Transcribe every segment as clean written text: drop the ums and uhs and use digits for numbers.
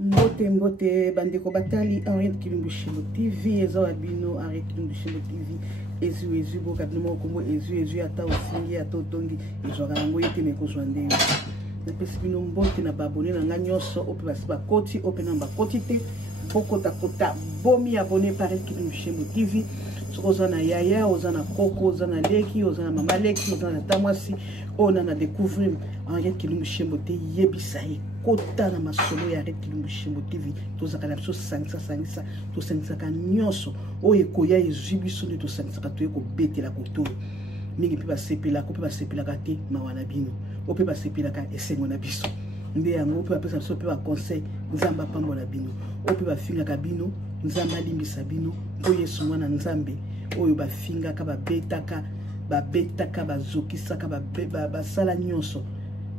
Mbote bandeko batali Henriette Kilumbushimbo TV ezo abino Henriette Kilumbushimbo TV ezu boka bino kombo ezu ata osingi ata otongi ezo kanango yete meko zwande na pesi bino mbote na babone na nga nyonso ope basi bakoti ope na bakoti te bokota kota bomi abonné par Henriette Kilumbushimbo TV oza na yaya oza na koko oza na leki oza na mama leki oza na tamwasi ona na découvrir Henriette Kilumbushimbo te yebisa kota na masolo ya Henriette Kilumbushimbo TV tozaka na biso sangisa tosangisaka nyonso oyo koya ezwi biso nde tosangisaka toye kobetela koto mingi mpe basepelaka mpe basepelaka te mawa na bino o mpe basepelaka esengo na biso nde yango mpe bapesa biso mpe baconseil nzambe apambola bino o mpe bafingaka bino nzambe alimbisa bino mpo yesu mwana nzambe oyo bafingaka babetaka bazokisaka basala nyonso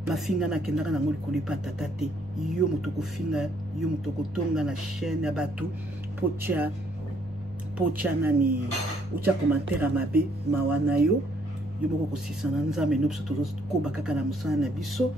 mafinga na kendaka na ngoli kolipa tata te yo mutoko finga yo mutoko tonga na chaîne ya batu pocha nani ucha commentaire mabe mawana yo moko kosisa na nzambe no biso tokoba kaka na musana na biso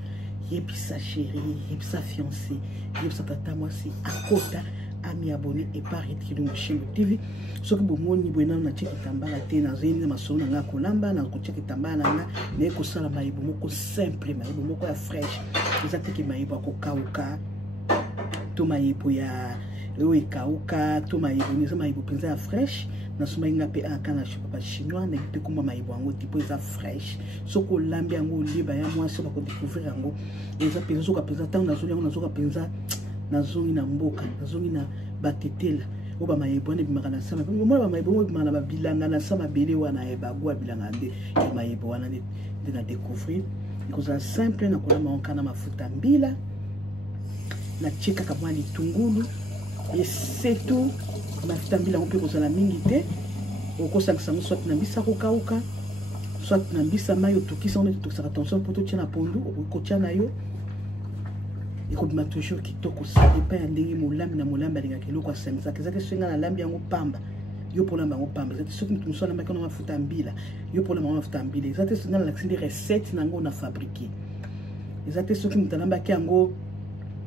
yebisa chérie yebisa fiancé yebisa tata mwasi akota ami abonné et par Henriette Kilumbushimbo TV soki bomoni bwena na cheki tambala te na zeni na masolo na nga kolamba na ko cheki tambala na nga ne ko sala mayibo moko simple mayibo moko ya fresh ezatiki mayibo ko kauka to mayibo ya oyo kauka to mayibo ni mayibo penza ya fresh na suma inga pe aka na chopa chinois na pe kuma mayibo yango tipo eza fresh soko lambi yango liba ya mwasi ba ko découvrir yango eza penza soka penza tant na zoni yango na soka penza nazongi na mboka nazongi na batetela oba mayebo ne bimaka na sama mwana ba mayebo bimana ba bilanga na sama bele wana eba gwa bilanga nde ke mayebo wana de na découvrir ikoza simple na kolama onkana mafuta mbila na cheka kama litungulu et c'est tout mafuta mbila mpe kozala mingi te okosangisa ngo soit na mbisa kokauka soit na mbisa mayo tokisa on tokisa attention poto tia na pondu okotia na yo ekobima toujours kitoko ça dépend ya ndenge molambi na molambi alingaka eloko asangisaka ezaki soki na lambi yango pamba yo polamba yango pamba ezati soki mutu mosu alambaki na mafuta mbila yo polamba mafuta mbila ezati soki na lakisi nde recette nango na fabriqué ezati soki mutu alambaki yango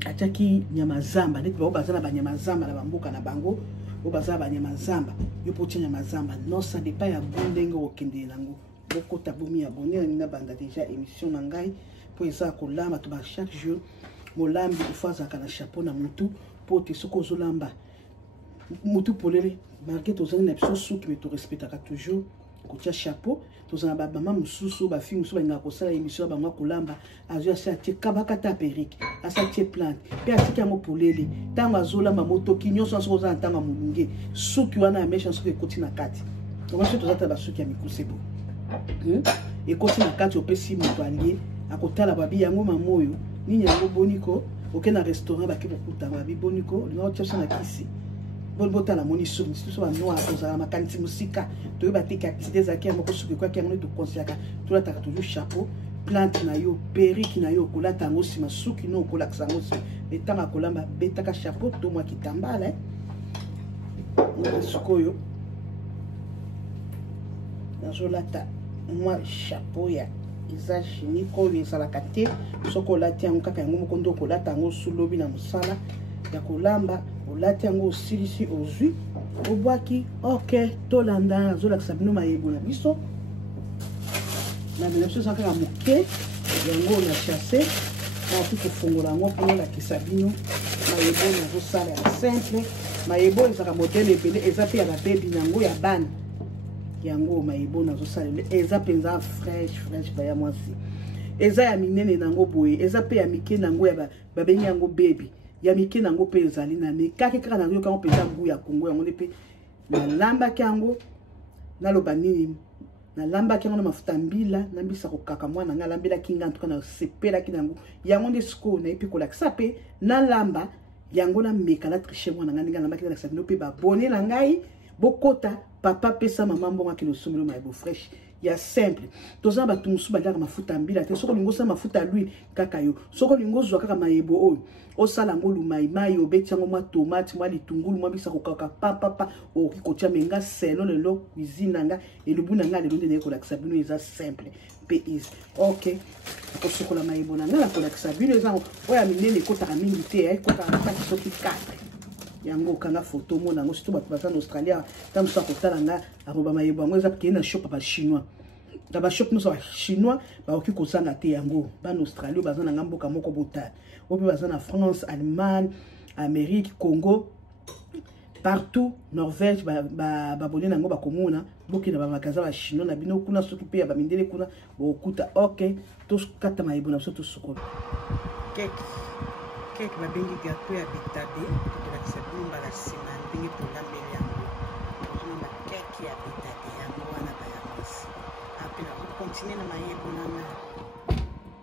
atiaki nyama zamba ndeti bao baza na banyama zamba na bamboka na bango o baza banyama zamba yo po tia nyama zamba non ça dépend ya ndenge okende nango bokota bomi abonné na banda déjà émission na ngai po eza kolamba to ba chaque jour molambi ufaza kana chapeau na mutu pote soko zolamba mutu polele marqué tozana na biso suki mais to respectaka toujours kotia chapeau tozana ba mama mususu ba fille mususu ba ngakosala émission ba ngwa kolamba azua sa tie kabaka ta perike asa tie plante pe asiki yango polele tango azolamba moto kinyoso soko zana tanga mulunge suki wana ya mesha soko ekoti na kati donc so tozata ba suki ya mikusebo ekoti na kati opesi moto alie akotala babi yango mamoyo nini yango boniko oke na restaurant baki bokuta babi boniko lingo tchasa na kisi bolbota la moni sur so ba noa kozala makanti musika to ba tika activité zaki ya moko suki kwa kiango to konsiaka to la taka toujours chapeau plante na yo periki na yo kolata ngo sima suki no kolaksa ngo si etanga kolamba betaka chapeau to mwa kitambala sukoyo nazolata mwa chapeau ya isa chini ko ezalaka te soko olati yango kaka yango moko ndo kolata yango sulobi na mosala ya kolamba olati yango osilisi ozwi obwaki ok tolanda nazolakisa bino mayebo na biso na biso ezalaka moke yango na chasse nakoki kofongola yango mpona olakisa bino mayebo nazosala ya simple mayebo ezalaka modele ebele eza pe ya babebi nango ya bana yango mayebo nazosalela eza penza fresh baya mwasi eza ya minene nango boye eza pe ya mike nango ya babengi yango baby ya mike nango pe ezali na mekaki kaka nango yokango penza mbu ya kongo yango nde pe nalambaki yango naloba nini nalambaki yango na mafuta mbila nambisa kokaka mwana nga alambelaki nga ntuka nasepelaki nango yango nde sikoyo nayebi kolakisa pe nalamba yango nameka na triche mwana nga ndenge nalambaki nalakisa bino pe babone na ngai bokota papa pesa mama mbonga kilo somelo mayebo fresh ya simple toza ba tumusu ba mafuta mbila te soko lingo sa mafuta lui kaka yo soko lingo zwa kaka mayebo oyo osala ngolu mai obeti yango mwa tomate mwa litungulu mwa bisa kokaka papa okikotia menga selo lelo cuisine nga elubu na nga lelo ndene kolakisa bino eza simple pe easy ok kosokola mayebo na nga na kolakisa bino eza oya minene kotaka mingi te kotaka kati soki 4 yango kanga photo mona ngo surtout bato baza na Australia ta musa kotala nga akoba mayebo yango eza kende na shop ba chinois da ba shop no so chinois ba oki kozanga te yango ba na Australia baza na mboka moko bota obi baza na France Allemagne Amérique Congo partout Norvège ba bonne nango ba komona boki na ba makaza ba chinois na bino kuna soki pe ba mindele kuna bokuta ok to kata mayebo na so to sokolo cake ba bengi gâteau ya bitabe to la sabine ba la sima bengi to la mbele yango na cake ya bitabe yango wana ba ya masi apela ko continuer na mayebo na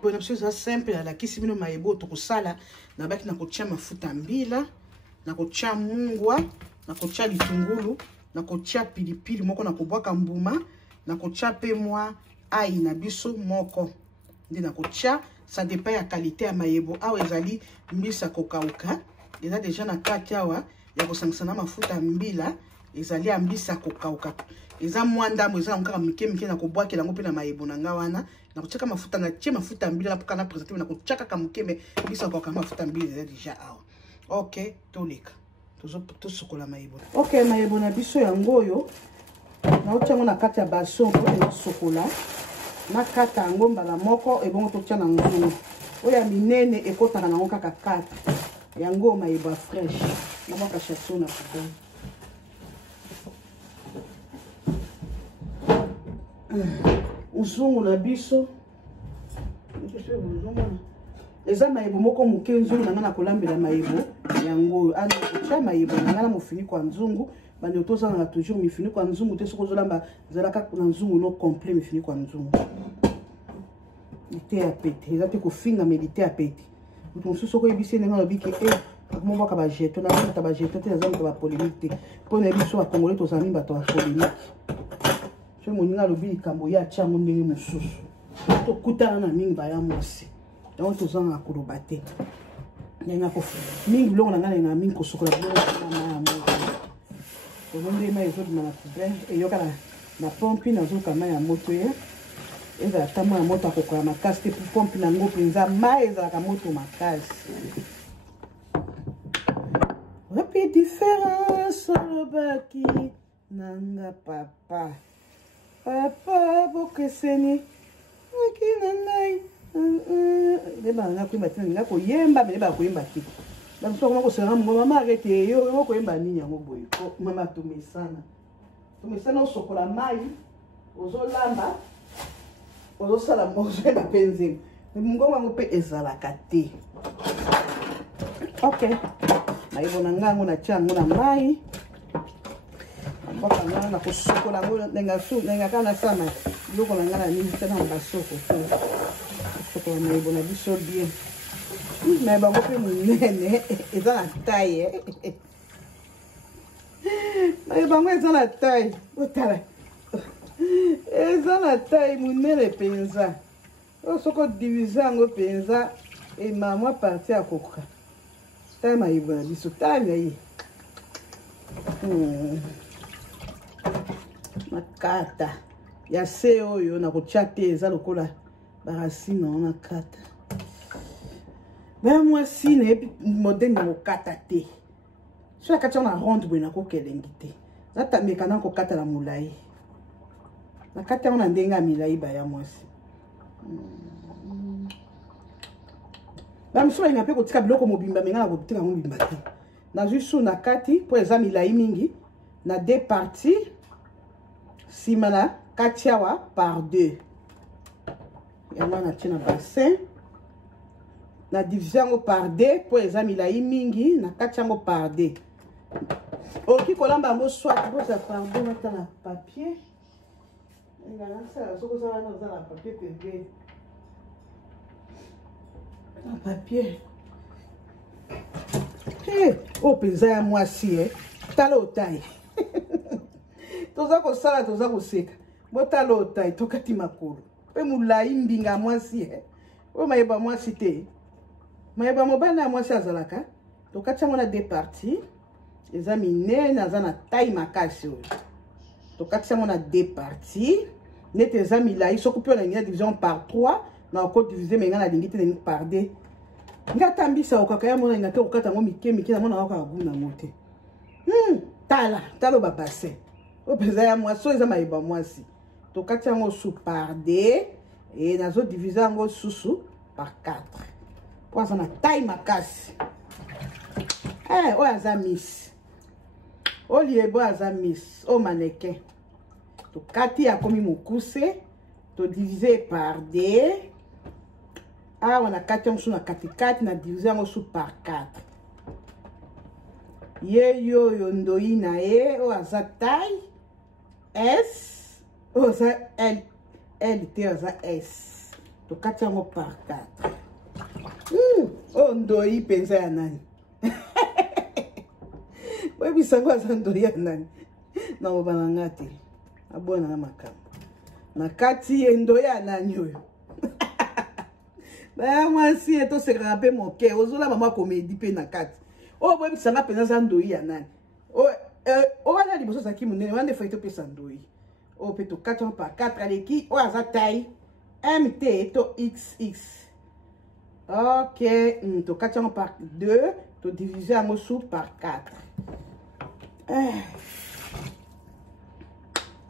bon absolument simple la kisi bino mayebo to kusala na baki na kotia mafuta mbila na kotia mungwa na kotia litungulu na kotia pilipili moko na kobwaka mbuma na kotia pe mwa ai na biso moko ndi na kotia ça dépend ya qualité ya mayebo awa ezali mbisa kokauka eza déjà na kati awa ya kosangisa na mafuta mbila ezali ya mbisa kokauka eza mwa ndambo eza nkaka mike na kobwakela yango pe na mayebo na nga wana na kotiaka mafuta na tie mafuta mbila na poka na présenter na kotiaka ka mukeme mbisa kokauka mafuta mbila eza déjà awa ok toleka to sokola mayebo ok mayebo na biso yango oyo na otiango na kati ya baso po sokola na kata yango mbala moko ebongo totia na nzungu oya minene ekotaka nango kaka kata yango mayebo fresh na mwaka chateau na kuko nzungu na biso eza mayebo moko moke nzungu na nga na kolambela mayebo yango ana kotia mayebo na nga na mofiniko ya nzungu bande tozanga toujours mifiniko ya nzungu te soko ozolamba ezalaka na nzungu no complet mifiniko ya nzungu lite ya pete eza te kofinga me lite ya pete moto mosusu soko oyebisi ndenge alobiki akomobwaka bajeto na moto bajeto te naza moto bapolémique te mpo na biso bakongole tozali bato bapolémique so moninga alobi likambo ye atia yango ndenge mosusu tokutana na mingi baya mwasi yango tozanga koloba te ndenge mingi biloko na ngai na mingi kosokola biloko na maya moko tozonde mai ezobima na poubele eyoka na pompi nazoka mai ya moto ye ezala ta mai ya moto akokola makasi te pompi nango mpenza mai ezalaka moto makasi wapi différence olobaki nanga papa bokeseni oki na ngai lebanga nga koyemba te nga koyemba me lebaka koyemba te bamosusu akoma kosenga mongo mama arete yo koyemba nini yango boye mama tomesana osokola mai ozolamba ozosala ozoyeba mpe nzembo mongongo yango mpe ezalaka te ok mayebo na nga yango natia yango na mai mboka nga na kosokola yango ndenge kaka nasala biloko na nga na nini te na basoko kosokola mayebo na biso bien me bango mpe monene eza na taille mayebo yango eza na taille otala eza na taille monene mpenza oyo soki odivise yango mpenza emamwa parti ya kokoka tala mayebo na biso tala ye makata ya se oyo na kotia te eza lokola barasine nango na kata baya mwasi nayebi modele na kokata te so akati yango na ronde boye nakokelengi te natameka na kokata na molai nakati yango na ndenge ya milai baya mwasi bamiso balinga mpe kotika biloko mobimba menga na kotika yango mobimba te nazwi su na kati mpo eza milai mingi na deux parties nsima na kati awa par deux yango natie na bassin na division yango par deux mpo eza milai mingi na kati yango par deux oki kolamba yango swat boza par deux nata na papier enganasala soki oza wana oza na papier pembe na papier oyo mpenza ya mwasi tala otaye toza kosala toza koseka Botalo taille, tokati makolo. Pe moulai mbinga mwasi, o mayeba mwasi te. Mayeba mobana mwasi azalaka. Tokati mona deux parties. Eza mine naza na taille makasi oyo. Tokati mona deux parties. Nete eza milai soko pe na ngia division par 3 na ko diviser menga na lingite na par 2. Ngata mbisa okaka ya mona ngata okata ngo mike na mona okaka guna mote. Talo ba passer. O peza ya mwasi so eza mayeba mwasi. Tokati yango sous par 2 et nazo diviser yango sous par 4. Pour ça na taille makasi. O aza miss. O liebo aza miss. O mannequin. Tokati ya komi mokuse. To diviser par 2. On a 4 yango sous na 4 na diviser yango sous par 4. Yo ndoi na e. O aza taille. S. O ça L T ça S. To kati yango par 4. O ndoi penza ya nani. Wewe bisango za ndoi ya nani. Na obana ngati. Abona na makamba. Na kati ndoi ya nani oyo. Ba mwasi eto se rapper moke. Ozola mama comédie pe na kati. O wewe bisanga penza za ndoi ya nani. O wana liboso za kimunene wande fa eto pesa ndoi. O peto 4 par 4 aleki o aza taille MT to XX. Ok, to 4 par 2 to diviser en sous par 4.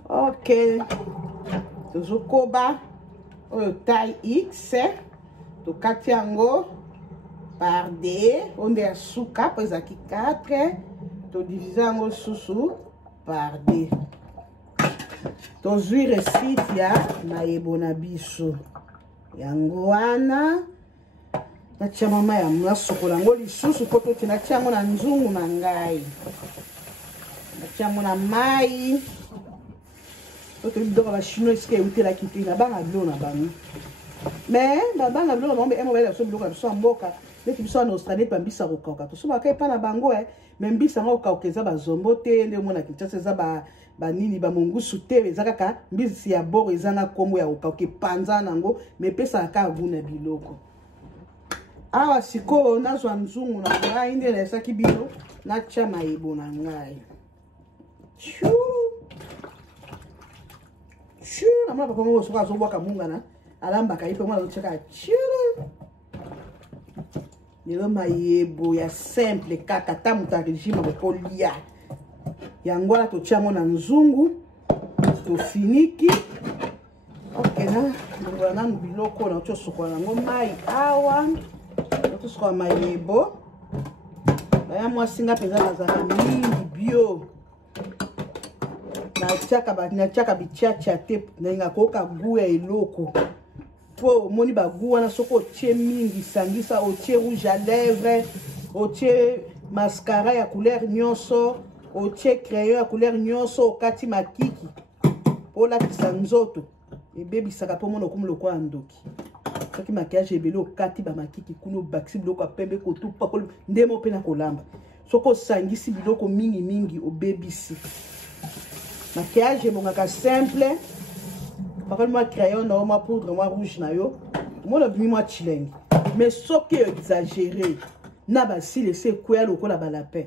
Ok. To zokoba o taille X to 4 par 2 on est sous cap ezaki 4 to diviser en sous par 2. Tozwi recette ya mayebona biso yango wana natia mama ya mwasokola ngo lisusu poto tina tiango na nzungu na ngai natia mo na mai poto ndoko ba chinois ke utela kitina banga blo na bango mais banga blo na bango emo bela so biloko biso mboka neti biso na Australie pambisa kokauka to so ba kai pa na bango même bisa ngo kokauka za bazombo te nde mona kitasa za ba nini ba mongusu te ezaka ka mbisi ya boro ezanga kombo ya okauke panza nango mepesa ka guna biloko awa siko nazwa nzungu na ngai nde na esaki bino na tia mayebo na ngai shu na mama papa mo soka zo bwaka mungana alamba ka ipe mwana zocheka chile nilo mayebo ya simple kaka tamuta régime de polia yango la to tia mona nzungu to finiki ok na ngola na biloko na to sokola ngo mai awa to sokola mayebo ya mwasi nga peza na zala mingi bio na tiaka bichacha te na nga koka gu ya eloko po moni ba gu wana soko otie mingi sangisa otie rouge à lèvres otie mascara ya couleur nyonso otie crayon ya couleur nyonso okati makiki olatisa nzoto ebebisaka po mona okomi lokola ndoki soki maquillage ebele okati bamakiki kuna obakisi biloko ya pembe kotupa ndemo mpe na kolamba soki osangisi biloko mingi obebisi maquillage ebongaka simple pakoli mwa crayon na yo mwa poudre mwa rouge na yo mona bimi mwa chilenge mais soki exagéré na basile ese ekwea lokola balapin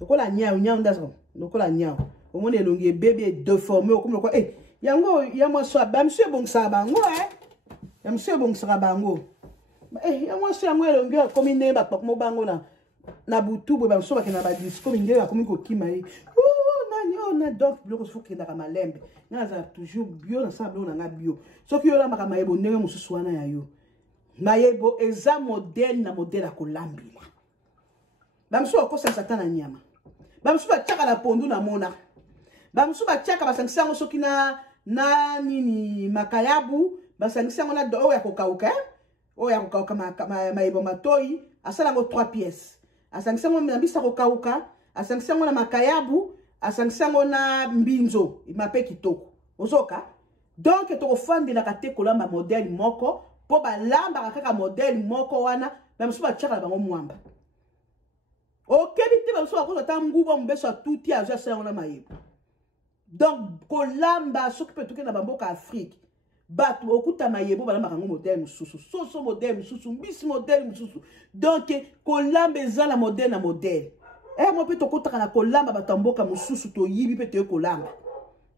lokola nyao ndazo lokola nyao omona elongi ebebe déformé okomi lokola yango ya mwasi bamisi ebongisaka bango ya misi ebongisaka bango ya mwasi yango elongi akomi ndenge bakpakamo bango na butu boye bamisi bakenda badisco mindenge bakomi kokima ye na donc biloko soki okendaka malembe nga nazala toujours bio nasala biloko na nga bio soki yolambaka mayebo ndenge mosusu wana ya yo mayebo eza modele na modele akolambela bamisi bakosalisa ata na nyama bamisi batiaka na pondu na mona bamisi batiaka basangisi yango soki na nini makayabu basangisi yango na oyo ya kokauka oyo ya kokauka mayebo matoi asala yango 3 pièces asangisi yango na bisa kokauka asangisi yango na makayabu asangisi yango na mbinzo mape kitoko ozoka donc tokofandelaka te kolamba modele moko po balambaka kaka modele moko wana bamisi batiaka na bango mwamba okebi te bamisi bakozwa ta nguba mobeso atuti azwa yango na mayebo Donc kolamba soki pe toke na bamboka Afrique bato okuta mayebo bana makango modèle mususu soso modèle mususu mbisi modèle mususu donc kolamba ezala modèle na modèle mo pe tokotaka na kolamba bato mboka mususu to yibi pe to kolamba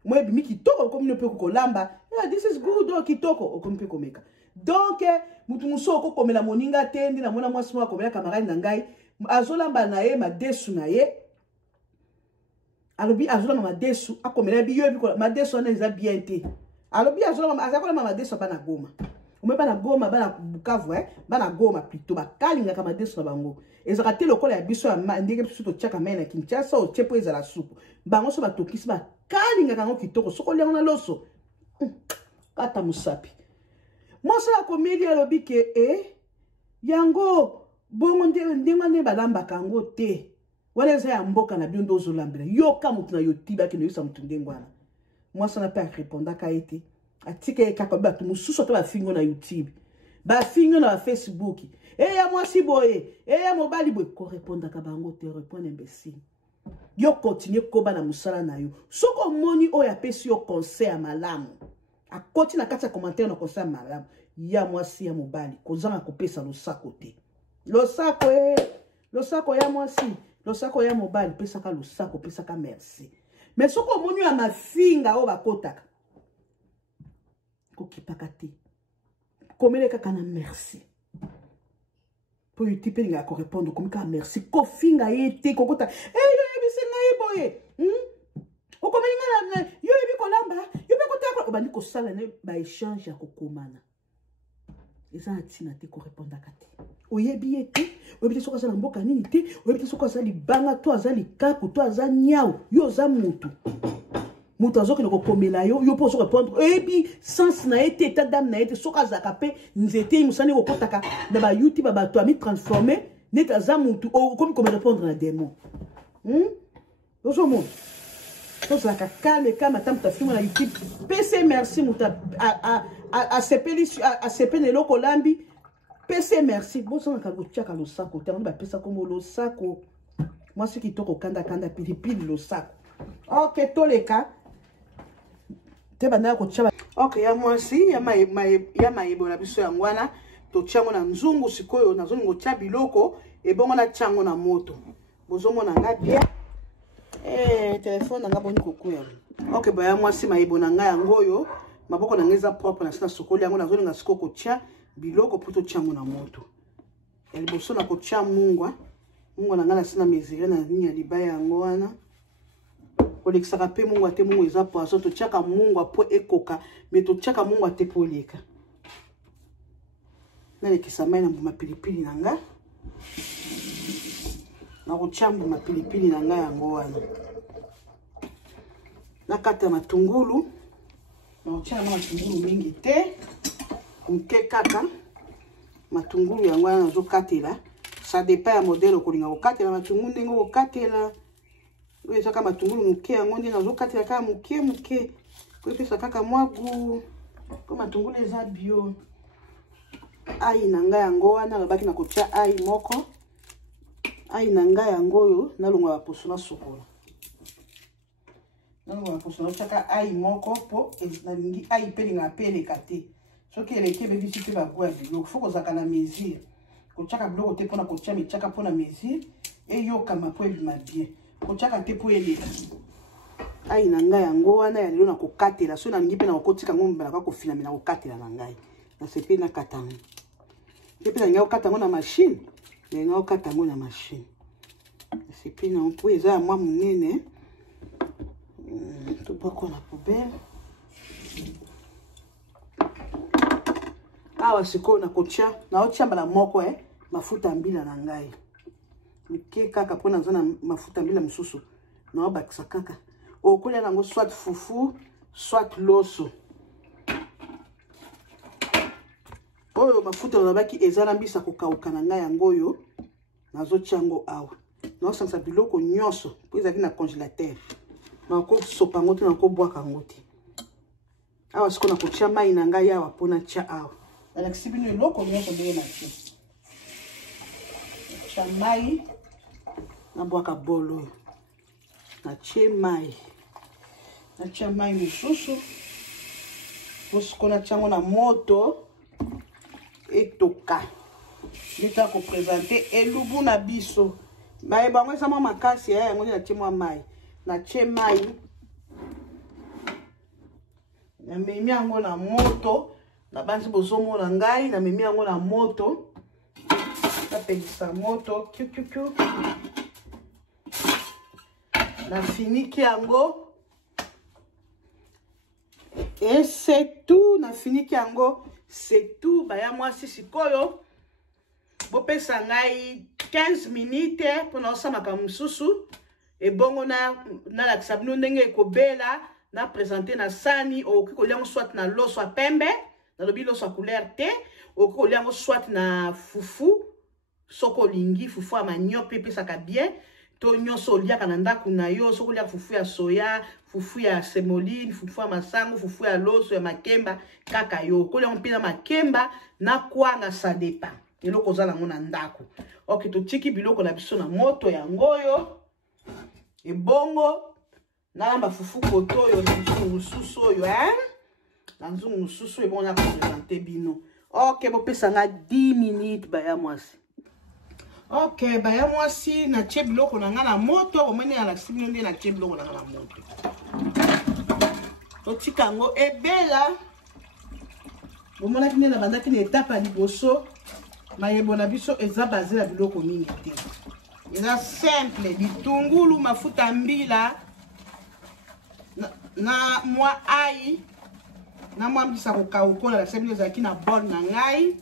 moi bimi kitoko comme ne peut kolamba this is good donc kitoko comme peut komeka donc mutu muso ko komela moninga tendi na mona mwasi mwa komela camarade na ngai azolamba na ye madesu na ye alobi azolamba madesu akomela bi yo bi ko madesu na eza bien te alobi azolamba azakolamba madesu bana Goma omeba na Goma bana Bukavu bana Goma plutôt bakalinga ka madesu na bango ezaka te lokola ya biso ya ndenge biso to tchaka mai na Kinshasa o chepo ezala supu bango so batokisi bakalinga kango kitoko soko lengo na loso kata musapi moso ya komeli alobi ke yango bongo ndenge balamba kango te wana eza ya mboka na biondo ozolambela yoka mutu na yotiba ke noyisa mutu ndenge wana mwasi wana pe arepondaka ete atika ye kaka bato mosusu ata bafingo na YouTube bafingo na Facebook ya mwasi boye ya mobali boye korepondaka bango te répondre imbécile yo continue koba na musala na yo soko moni oyo apesi yo conseil ya malamu akoti na kati ya commentaire na conseil ya malamu ya mwasi ya mobali kozanga kopesa losako te losako ya mwasi losako ya mobali pesaka losako pesaka merci mais soko moni ya mafinga oyo bakotaka kokipaka te komele kaka na merci po yotipe linga korepondre komika merci kofinga ye te kokota yo yebisenga ye boye okomelinga na yo yebi kolamba yo be kotaka obandi kosala ne ba échange ya kokomana eza na ntina te korepondaka te oyebi ye te oyebi te soki aza na mboka nini te oyebi te soki aza libanga to aza likaku to aza nyau yo oza mutu mutu azokende kokomela yo yo mpo ozorepondre oyebi sens na ye te eta dame na ye te soki azalaka mpe nzete mosani kokotaka na bayoutube bato amitransforme neti aza mutu okomi komerepondre na démon ozomona tozalaka kalme kalme ata mutu afingo na youtube pese merci mutu asepeli eloko olambi pese merci bozongaka kotiaka losako te yango bapesa kombo losako mwasi kitoko kanda pilipili losako ok toleka te banda kotia ok ya mwasi ya mayebo na biso yango wana totiango na nzungu sikoyo nazolinga kotia biloko ebongo natiango na moto bozomona nga bien telefone nanga boni kokuya ok boya mwasi mayebo na nga yango oyo maboko na nga eza propre na sina sokoli yango nazolinga sikoyo kotia biloko po totiango na moto liboso na kotia mungwa na nga na sina mesure na nini ya libaya yango wana olekisaka pe mungwa te mungwa eza poisson totiaka mungwa po ekoka me totiaka mungwa te po oleka nalekisa mai na mbuma pilipili na nga nakotia mbuma pilipili na nga yango wana nakata matungulu nakotia na matungulu mingi te nke kaka matungulu yango wana nazokatela ça dépend ya modèle okolinga kokatela matungulu ndenge okokatela oyo ezaka matungulu moke yango nde nazokatela kaka moke po epesa kaka mwa gu po matungulu eza bio ai na ngai yango wana alobaki na kotia ai moko ai na ngai yango oyo nalongwa baposo na sokola nalongwa baposo na otiaka ai moko po nalingi ai mpe linga mpe eleka te soki eleki ebebisi mpe bago ya biloko fo kozalaka na mesure kotiaka biloko te mpona kotia mitiaka mpona mesure eyokama po ebima bien kotiaka te po eleka ai na ngai yango wana ya lelo na kokatela so nalingi mpe na kokotika ngo mbala kaka kofinami na kokatela na ngai nasepe nakata yango mpe nalingi kokata yango na machine nalingi kokata yango na machine nasepe nango po eza ya mwa monene tobako na poubele awa sikoyo nakotia naotia mbala moko mafuta mbila na ngai mike kaka po naza na mafuta mbila mosusu naobakisa kaka okolia nango soit fufu soit loso oyo mafuta nabaki eza na mbisa kokauka na ngai yango oyo nazotia yango awa naosangisa biloko nyonso po ezalaki na congélateur nakosopa yango te nakobwaka yango te awa sikoyo nakotia mai na ngai awa mpo natia awa alakisi bino eloko nyonso ndenge natie natia mai nabwaka bolo natie mai natia mai mosusu posikola tiango na moto etoka ndeta ko présenter elubu na biso mai bango eza mwa makasi yango natie mwa mai natie mai namemi yango na moto na banzi bozomona ngai namemi yango na moto napelisa moto kiu nafiniki yango et c'est tout nafiniki yango c'est tout baya mwasi sikoyo bopesa ngai 15 minutes mpona osamaka mosusu ebongo nalakisa bino ndenge ekobela na présente na sani okoki kolia yango soit na loso ya pembe nalobi loso ya couleur te okoki kolia yango soit na fufu soko olingi fufu ya manioc mpe epesaka bien to nyonso oliaka na ndako na yo soko oliaka fufu ya soya fufu ya semoline fufu ya masango fufu ya loso ya makemba kaka yo kolia yango mpe na makemba na kwanga ça dépend eloko oza nango na ndako ok totiki biloko na biso na moto yango oyo ebongo nalamba fufu koto oyo na nzungu mosusu oyo na nzungu mosusu ebongo na kopresente bino ok bopesa nga 10 minutes baya mwasi ok baya mwasi natie biloko na nga na moto omoni alakisi bino nde natie biloko na nga na moto totika yango ebela bomonaki nde na bandaki na etape ya liboso mayebo na biso eza baze na biloko mingi te eza simple bitungulu mafuta mbila na mwa ai na mwa mbisa kokaukola lakisa bino ezalaki na bol na ngai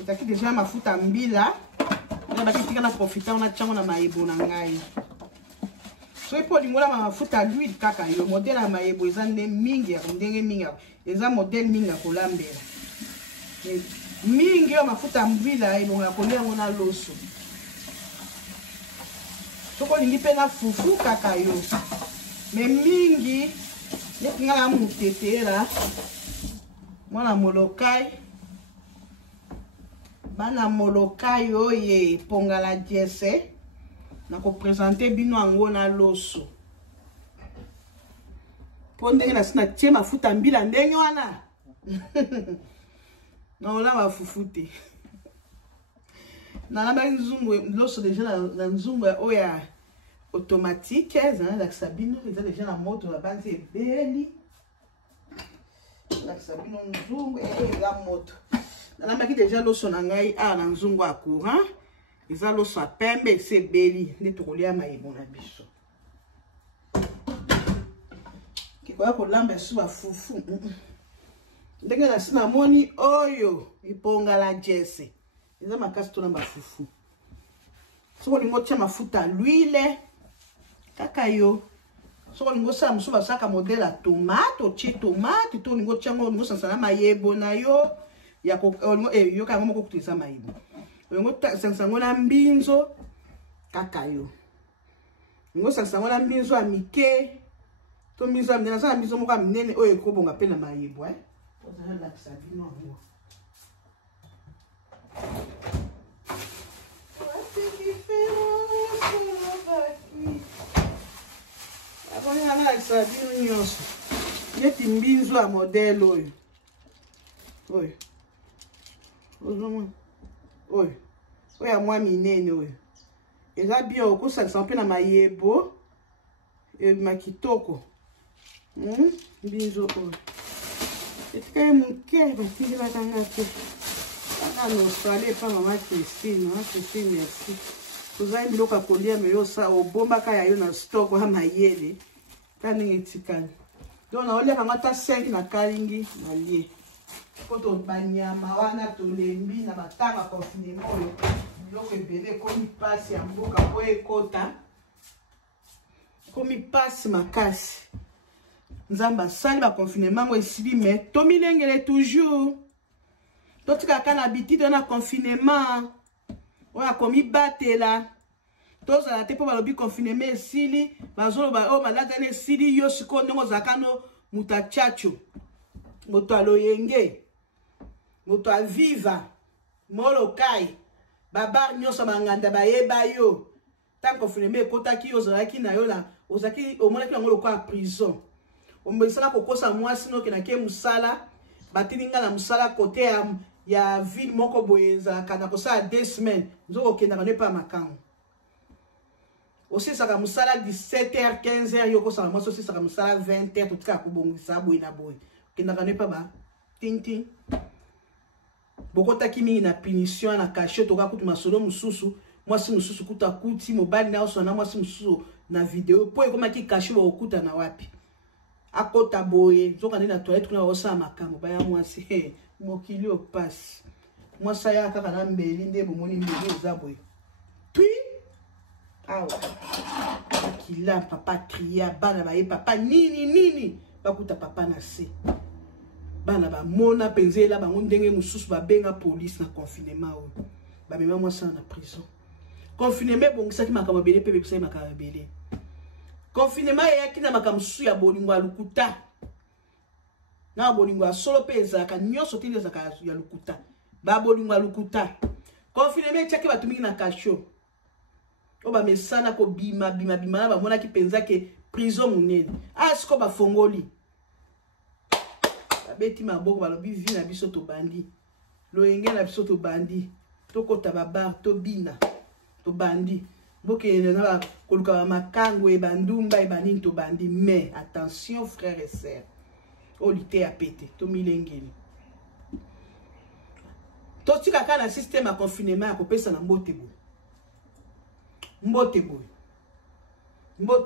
ezalaki deja mafuta mbila eza baki tika na profita ona tiango na mayebo na ngai soki mpo olingola mafuta l'huile kaka yo modele ya mayebo eza nde mingi ndenge mingi eza modele mingi ya kolambela mingi yo mafuta mbila elonga kolia yango na loso soki olingi mpe na fufu kaka yo me mingi neti nga na mutetera mwana molokai bana molokai oye pongala jese na kopresente bino yango na loso mpo ndenge nasi natie mafuta mbila ndenge wana naolamba fufu te nalambaki nzungu loso deja na nzungu oyo automatique ezala lakisa bino eza deja na moto na banzi ebeli lakisa bino nzungu eza moto nalambaki deja loso na ngai awa na nzungu ya courant eza loso ya pembe esi ebeli nde tokolia mayebo na biso kikoya kolamba esu bafufu ndenge nasi namoni oyo epongala jese eza makasi tolamba fufu soki olingi otia mafuta l'huile kaka yo soki olingi osala mosusu basalaka modele ya tomate otie tomate to olingi otiango olingi osansana mayebo na yo yoka yango moko kutu eza mayebo olingi osanisa yango na mbinzo kaka yo olingi osanisa yango na mbinzo ya mike to mbinzo ya minene aza na mbinzo moko ya minene oyo ekobonga mpe na mayebo lakisa bino yango akonalakisa bino nyonso neti mbinzo ya modele oyo ozomona oyo ya mwa minene oyo eza bien okosalisa mpe na mayebo ebima kitoko mbinzo oyo etika ye moke batingelaka nga te aka nostale epa mama Christine merci tozali biloko ya kolia me yo obombaka ya yo na stock ya mayele ta ndenge etikali donc naoliaka ngo ata 5 na kalingi nalie mpo to banyama wana tolembi na matanga confinement oyo biloko ebele ekomi mpasi ya mboka po ekota ekomi mpasi makasi nzambe asali baconfinement ngo esili me tomilengele toujours totikaka na bitide na confinement oyo akomibatela tozala te mpo balobi confinement esili bazoloba oyo maladi wana esili yo sikoyo ndenge ozalaka no moto achacho moto aloyenge moto aviva molokai babar nyonso banganda bayeba yo ntango confinement ekotaki yo ozalaki na yo na ozaki omonaki yango lokola prison ombesala kokosa mwasi no kenake musala batininga na musala côté ya ville moko boye ezalaka na kosala 2 semaines nzoko okendaka ne pa makango osisaka musala 17h 15h yo kosala mwasi osisaka musala 20h totika kobongisa boye na boye okendaka ne pa ba tinti bokotaki mingi na punition na cachet toka kutu masolo mususu mwasi mususu kuta kuti mobali na oso na mwasi mususu na video po ekomaki cachet bokuta na wapi akota boye zoka na toilette kuna osala makambo baya mwasi mokili opasi mwasa ya kaka na mbeli nde bomoni mbeli eza boye tui awa kila papa cria bana baye papa nini bakuta papa na se bana ba mona penzela bango ndenge mususu babenga police na confinement oyo bamema mwasa na prison confinement bongisaki makambo bele pe bepesa makambo bele confinement yaki na makambo susu ya bolingo ya lukuta na bolingo ya solo pe ezaka nyonso tinde ezaka ya lukuta ba bolingo ya lukuta confinement tiaki bato mingi na kasho o ba mesana ko bima na bamona ki penza ke prison munene asiko bafongoli babeti maboko balobi vi na biso to bandi loyenge na biso to bandi tokota babar to bina to bandi boke na koluka ba makango e bandumba e banini to bandi mais attention frères et sœurs o lité a pété to milengeli to tika kana système a confinement ko pesa na mbote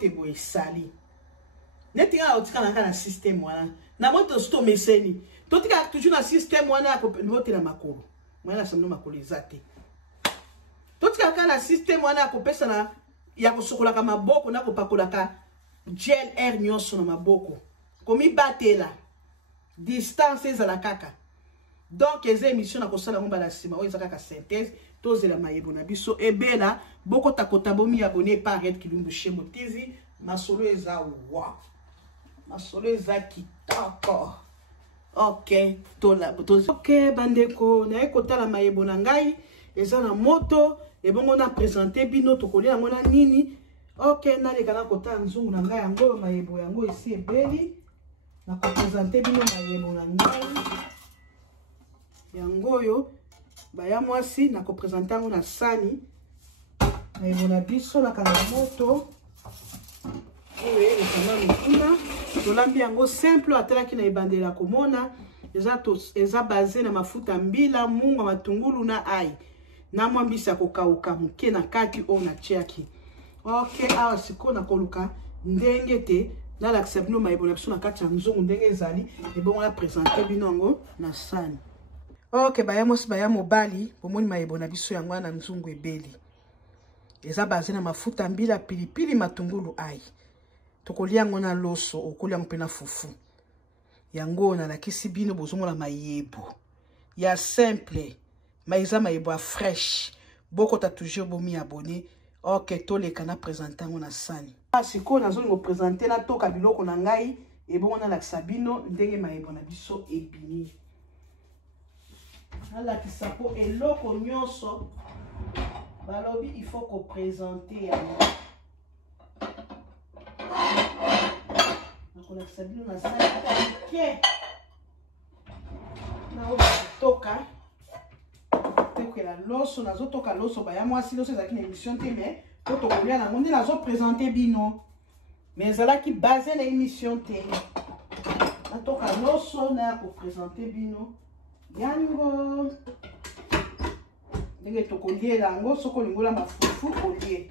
boy sali neti nga otika na kana système wana na moto sto meseni to tika toujours na système wana ko mbote na makolo mwana samno makolo ezate to tika kana système wana ko pesa na ya kosokola ka maboko na ko pakola ka gel air nyonso na maboko komi batela distance ezala kaka donc les émissions na kosala ngomba la sima oyo ezaka ka synthèse tozela mayebo na biso ebela boko takota bomi abonné par Red Kilumbu Shemo TV masolo eza wa masolo eza kitoko ok tola ok bandeko na ekotala mayebo na ngai eza na moto ebongo na présenter bino tokolia ngona nini ok naleka na kota nzungu na ngai yango mayebo yango esi ebeli na ko présenter bino mayebo na ngai yango yo baya mwasi na ko présenter ngo na sani mayebo na biso na kana moto oye ekanga mikuna tolambi yango simple atalaki na ebandela komona eza basé na mafuta mbila munga matungulu na ai na mwambisa kokauka muke na kati o na tiaki ok awa siko na koluka ndenge te na lakisa bino mayebo na biso na kati ya nzungu ndenge ezali ebongo na présenter bino yango na sani ok baya mwasi baya mobali bomoni mayebo na biso yango na nzungu ebeli eza basé na mafuta mbila pilipili matungulu ai tokolia yango na loso okolia yango mpe na fufu yango nalakisi bino bozomona mayebo ya simple eza mayebo ya fresh bokota toujours bomi abonné ok toleka na présenter yango na sani sikoyo nazolingo présenter natoka biloko na ngai ebongo nalakisa bino ndenge mayebo na biso ebimi nalakisa po eloko nyonso balobi il faut ko présenter yango nakolakisa bino na sani ke naotoka tekela loso nazotoka loso baya mwasi loso ezalaki na émission te mais po tokolia nango nde nazoprésente bino mais ezalaki basé na émission te natoka loso naya koprésente bino yango ndenge tokoliela yango soki olingola mafufu kolie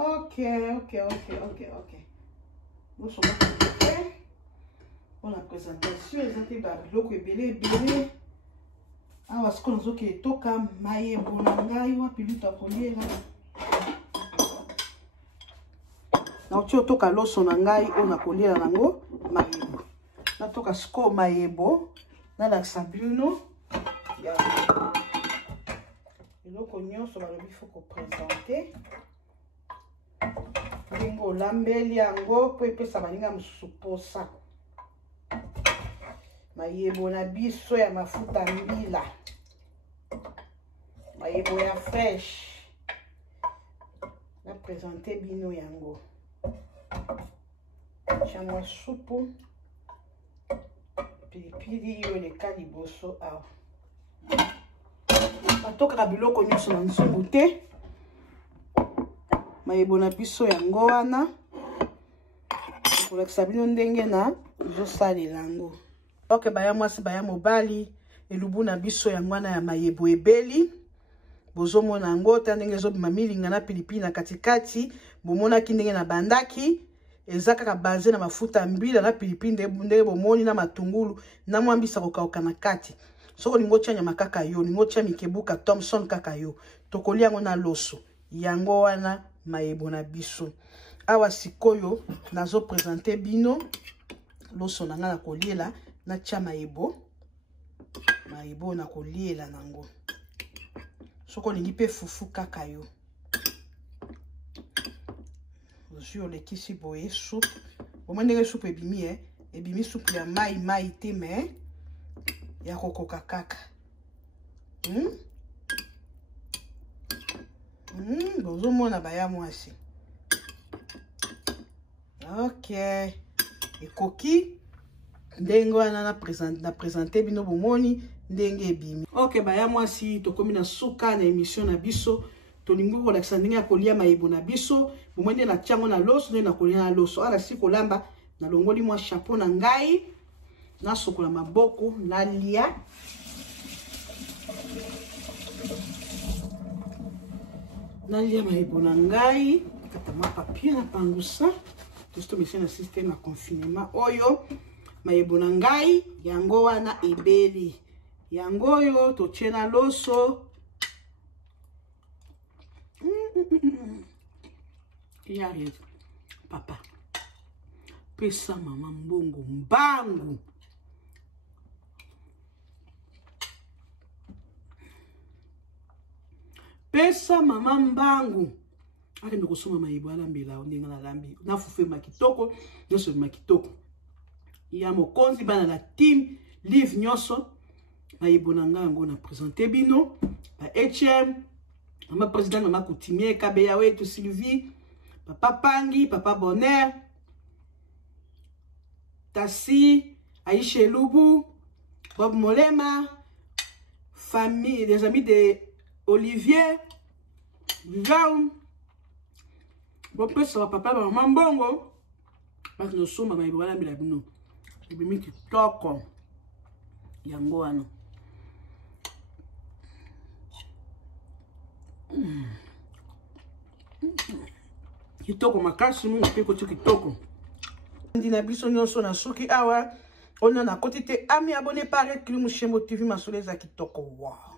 ok loso mokote pour la présentation eza te babiloko ebele awa sikoyo nazoki etoka mayebo na ngai wapi lutu akoliela nauti otoka loso na ngai oyo nakoliela nango mayebo natoka sikoyo mayebo nalakisa bino eloko nyonso balobi fo koprésente ndenge olambeli yango po epesa baninga mosusu posa mayebo na biso ya mafuta mbila mayebo ya fresh présenter bino yango. Chamwa soupu. Pilipili yo le kaliboso awa. Batoka biloko nyonso na nzungu te. Mayebo na biso yango wana. Kolakisa bino ndenge na zosalela yango. Ok, baya mwasi baya mobali elubu na biso yango wana ya mayebo ebeli. Bozomona yango ta ndenge ezobima milinga na pilipili na katikati. Bomonaki ndenge na bandaki. Eza kaka baze na mafuta mbila na pilipili ndenge bomoni na matungulu na mwambisa kokauka na kati. Soko lingo tia nyama kaka yo, lingo tia mikebuka Thompson kaka yo. Tokoli yango na loso. Yango wana mayebo na biso. Awa sikoyo nazo présenter bino loso nanga na koliela na tia mayebo. Mayebo na koliela nango. Soko lingi pe fufu kaka yo. Ozio le kisi boye soupe. Bomandenge soupe ebimi ebimi soupe ya mai te me ya kokoka kaka. Bozomona baya mwasi. Ok. Ekoki ndenge wana na présenter bino bomoni ndenge ebimi. Ok, baya mwasi tokomi na suka na émission na biso. Tolingo kolakisa ndenge ya kolia mayebo na biso. Bomwende na tiango na loso ndenge na kolia na loso. Ala si kolamba na longoli mwa chapeau na ngai. Na sokola maboko na lia. Na lia mayebo na ngai. Kata mwa papier na pangusa. Tosto monsieur na système na confinement. Oyo mayebo na ngai yango wana ebeli. Yango yo totie na loso. Yari papa. Pesa mama mbongo mbangu. Pesa mama mbangu. Ale ndoko soma mayebo alambela ndenge na lambi. Na fufe makitoko, nyonso makitoko. Ya mokonzi bana la team live nyonso. Mayebo na ngango na présenter bino. Ba HM, mama président mama Coutumier Kabeya wetu Sylvie, papa Pangi, papa Bonheur, Tassi, Aïcha Lubu, Bob Molema, famille, les amis de Olivier, Jean, bon peu ça papa maman bongo, parce que nous sommes maman ibala bila bino, ibimi kitoko, yango wana. Kitoko makasi mungu pe ko kitoko. Ndina biso nyonso na suki awa. On a côté te ami abonné par Climo Chembo TV masoleza kitoko. Wow.